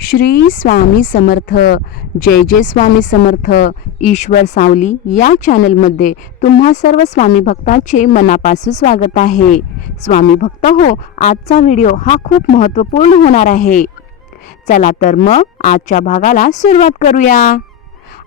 श्री स्वामी समर्थ. जय जय स्वामी समर्थ. ईश्वर सावली या चॅनलमध्ये तुम्हा सर्व स्वामी भक्तांचे मनापासून स्वागत आहे. स्वामी भक्त हो आजचा व्हिडिओ हा खूप महत्त्वपूर्ण होणार आहे. चला तर मग आजच्या भागाला सुरुवात करूया.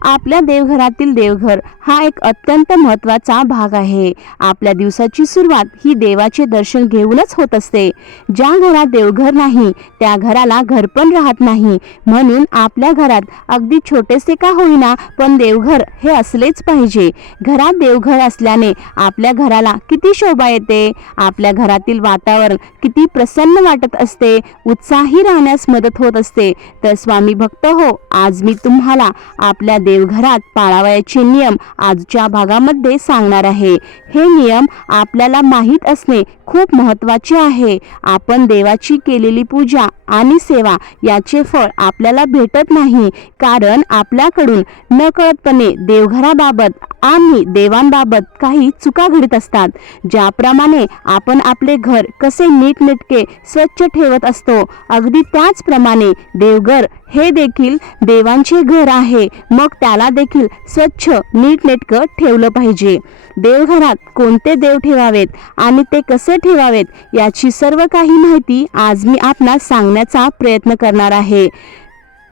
आपल्या देवघरातील देवघर हा एक अत्यंत महत्त्वाचा भाग आहे. आपल्या दिवसाची सुरुवात ही देवाचे दर्शन घेऊनच होत असते. ज्या घरात देवघर नाही त्या घराला घर पण राहत नाही. म्हणून आपल्या घरात अगदी छोटेसे का होईना पण देवघर हे असलेच पाहिजे. घरात देवघर असल्याने आपल्या घराला किती शोभा येते? आपल्या घरातील वातावरण किती प्रसन्न वाटत असते? उत्साही राहण्यास मदत होत असते. तर स्वामी भक्त हो आज मी तुम्हाला आपल्या देवघरात पाळावयाचे नियम आजच्या भागामध्ये सांगणार आहे. हे नियम आपल्याला माहीत असणे खूप महत्त्वाचे आहे. आपण देवाची केलेली पूजा आणि सेवा याचे फळ आपल्याला भेटत नाही. कारण आपल्याकडून नकळतपणे देवघराबाबत आणि देवांबाबत काही चुका घडत असतात. ज्याप्रमाणे आपण आपले घर कसे नीटनेटके स्वच्छ ठेवत असतो अगदी त्याचप्रमाणे देवघर हे देखील देवांचे घर आहे. मग त्याला देखील स्वच्छ नीटनेटकं ठेवलं पाहिजे. देवघरात कोणते देव ठेवावेत आणि ते कसे ठेवावेत. याची सर्व काही माहिती आज मी आपणास सांगण्याचा प्रयत्न करणार आहे.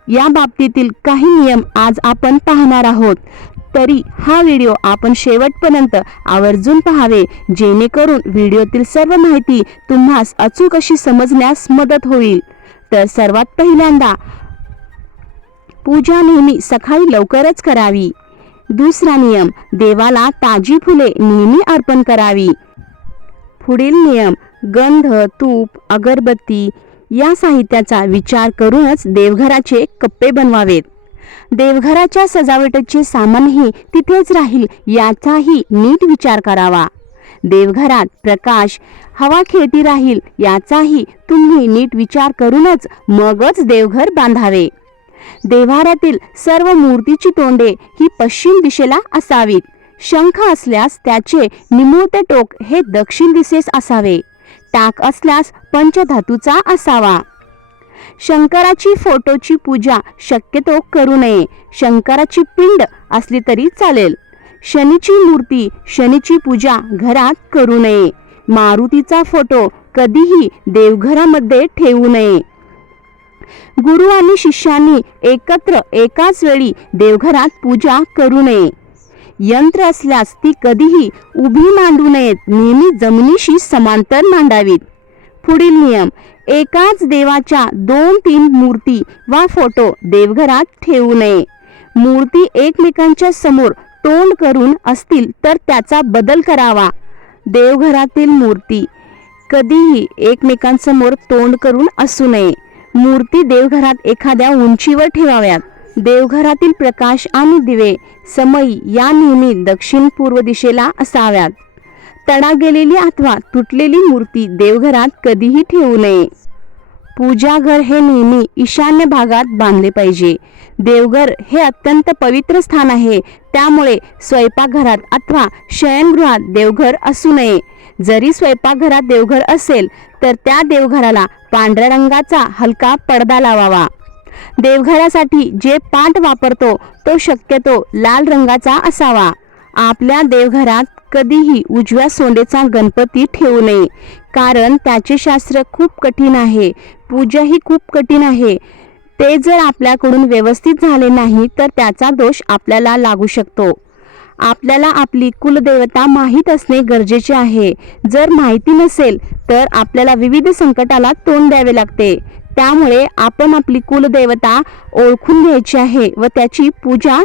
या बाबतीतील काही नियम आज आपण पाहणार आहोत. तरी हा व्हिडिओ आपण शेवटपर्यंत आवर्जून पाहावे जेणेकरून व्हिडिओतील सर्व माहिती तुम्हास अचूक अशी समजण्यास मदत होईल. तर सर्वात पहिल्यांदा पूजा नेहमी सकाळी लवकरच करावी. दुसरा नियम देवाला ताजी फुले नेहमी अर्पण करावी. पुढील नियम गंध तूप अगरबत्ती या साहित्याचा विचार करूनच देवघराचे कप्पे बनवावेत. देवघराच्या सजावटीचे सामानही तिथेच राहील याचाही नीट विचार करावा. देवघरात प्रकाश हवा खेळती राहील याचाही तुम्ही नीट विचार करूनच मगच देवघर बांधावे. देवाऱ्यातील सर्व मूर्तीची तोंडे ही पश्चिम दिशेला असावीत. शंख असल्यास त्याचे निमुळते टोक हे दक्षिण दिशेस असावे. टाक असल्यास पंचधातूचा असावा. शंकराची फोटोची पूजा शक्यतो करू नये. शंकराची पिंड असली तरी चालेल. शनीची मूर्ती शनीची पूजा घरात करू नये. मारुतीचा फोटो कधीही देवघरामध्ये ठेवू नये. गुरु आणि शिष्यांनी एकत्र एकाच वेळी देवघरात पूजा करू नये. यंत्र असल्यास ती कधीही उभी मांडू नयेत नेहमी जमिनीशी समांतर मांडावीत. पुढील नियम एकाच देवाच्या दोन तीन मूर्ती वा फोटो देवघरात ठेवू नये. मूर्ती एकमेकांच्या समोर तोंड करून असतील तर त्याचा बदल करावा. देवघरातील मूर्ती कधीही एकमेकांसमोर तोंड करून असू नये. मूर्ती देवघरात एखाद्या उंचीवर ठेवाव्यात. देवघरातील प्रकाश आणि दिवे समयी या नेहमी दक्षिण पूर्व दिशेला असाव्यात. तडा गेलेली अथवा तुटलेली मूर्ती देवघरात कधीही ठेवू नये. पूजाघर हे नेहमी ईशान्य भागात बांधले पाहिजे. देवघर हे अत्यंत पवित्र स्थान आहे. त्यामुळे स्वयंपाकघरात अथवा शयनगृहात देवघर असू नये. जरी स्वयंपाकघरात देवघर असेल तर त्या देवघराला पांढऱ्या रंगाचा हलका पडदा लावावा. देवघरासाठी जे पाट वापरतो तो शक्यतो लाल रंगाचा असावा. आपल्या देवघरात कधीही उजव्या सोंडेचा गणपती ठेवू नये. कारण त्याचे शास्त्र खूप कठीण आहे. पूजा ही खूप कठीण आहे. ते जर आपल्याकडून व्यवस्थित झाले नाही तर त्याचा दोष आपल्याला लागू शकतो. आपल्याला आपली कुलदेवता माहीत असणे गरजेचे आहे. जर माहिती नसेल तर आपल्याला विविध संकटाला तोंड द्यावे लागते. त्यामुळे आपण आपली कुलदेवता ओळखून घ्यायची आहे व त्याची पूजा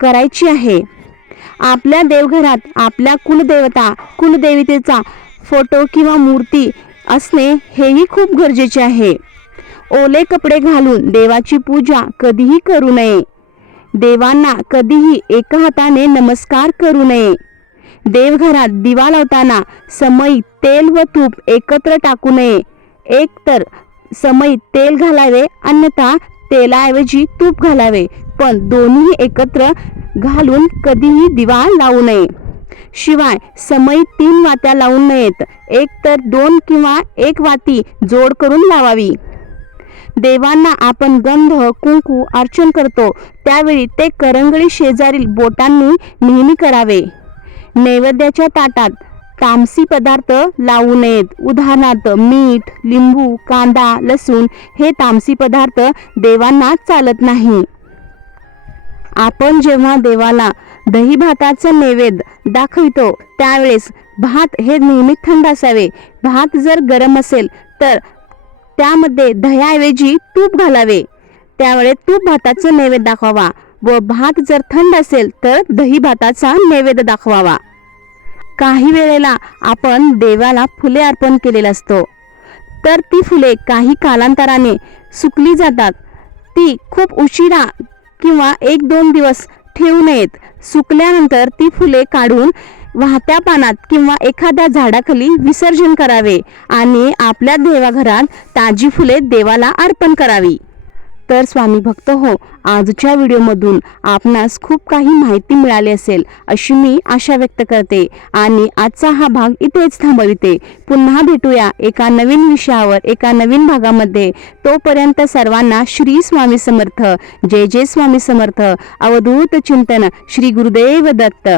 करायची आहे. आपल्या देवघरात आपल्या कुलदेवता कुलदेवतेचा फोटो किंवा मूर्ती असणे हेही खूप गरजेचे आहे. ओले कपडे घालून देवाची पूजा कधीही करू नये. देवांना कधीही एका हाताने नमस्कार करू नये. देवघरात दिवा लावताना समयी तेल व तूप एकत्र टाकू नये. एक तर समयी तेल घालावे अन्यथा तेलाऐवजी तूप घालावे. पण दोन्ही एकत्र घालून कधीही दिवा लावू नये. शिवाय समई तीन वात्या लावू नयेत. एक तर दोन किंवा एक वाती जोड करून लावावी. देवांना आपण गंध कुंकू अर्चन करतो. त्यावेळी ते करंगळी शेजारील बोटांनी नेहमी करावे. नैवेद्याच्या ताटात तामसी पदार्थ लावू नयेत. उदाहरणार्थ मीठ लिंबू कांदा लसूण हे तामसी पदार्थ देवांना चालत नाही. आपण जेव्हा देवाला दही भाताचं नैवेद्य दाखवितो त्यावेळेस भात हे नेहमी थंड असावे. भात जर गरम असेल तर त्यामध्ये दह्याऐवजी तूप घालावे. त्यावेळे तूप भाताचं नैवेद्य दाखवावा व भात जर थंड असेल तर दही भाताचा नैवेद्य दाखवावा. काही वेळेला आपण देवाला फुले अर्पण केलेलं असतो. तर ती फुले काही कालांतराने सुकली जातात. ती खूप उशिरा किंवा एक दोन दिवस ठेवू नयेत. सुकल्यानंतर ती फुले काढून वाहत्या पानात किंवा एखाद्या झाडाखाली विसर्जन करावे आणि आपल्या देवाघरात ताजी फुले देवाला अर्पण करावी. तर स्वामी भक्त हो आजच्या व्हिडिओमधून आपणास खूप काही माहिती मिळाली असेल अशी मी आशा व्यक्त करते. आणि आजचा हा भाग इथेच थांबविते. पुन्हा भेटूया एका नवीन विषयावर एका नवीन भागामध्ये. तोपर्यंत सर्वांना श्री स्वामी समर्थ. जय जय स्वामी समर्थ. अवधूत चिंतन श्री गुरुदेव दत्त.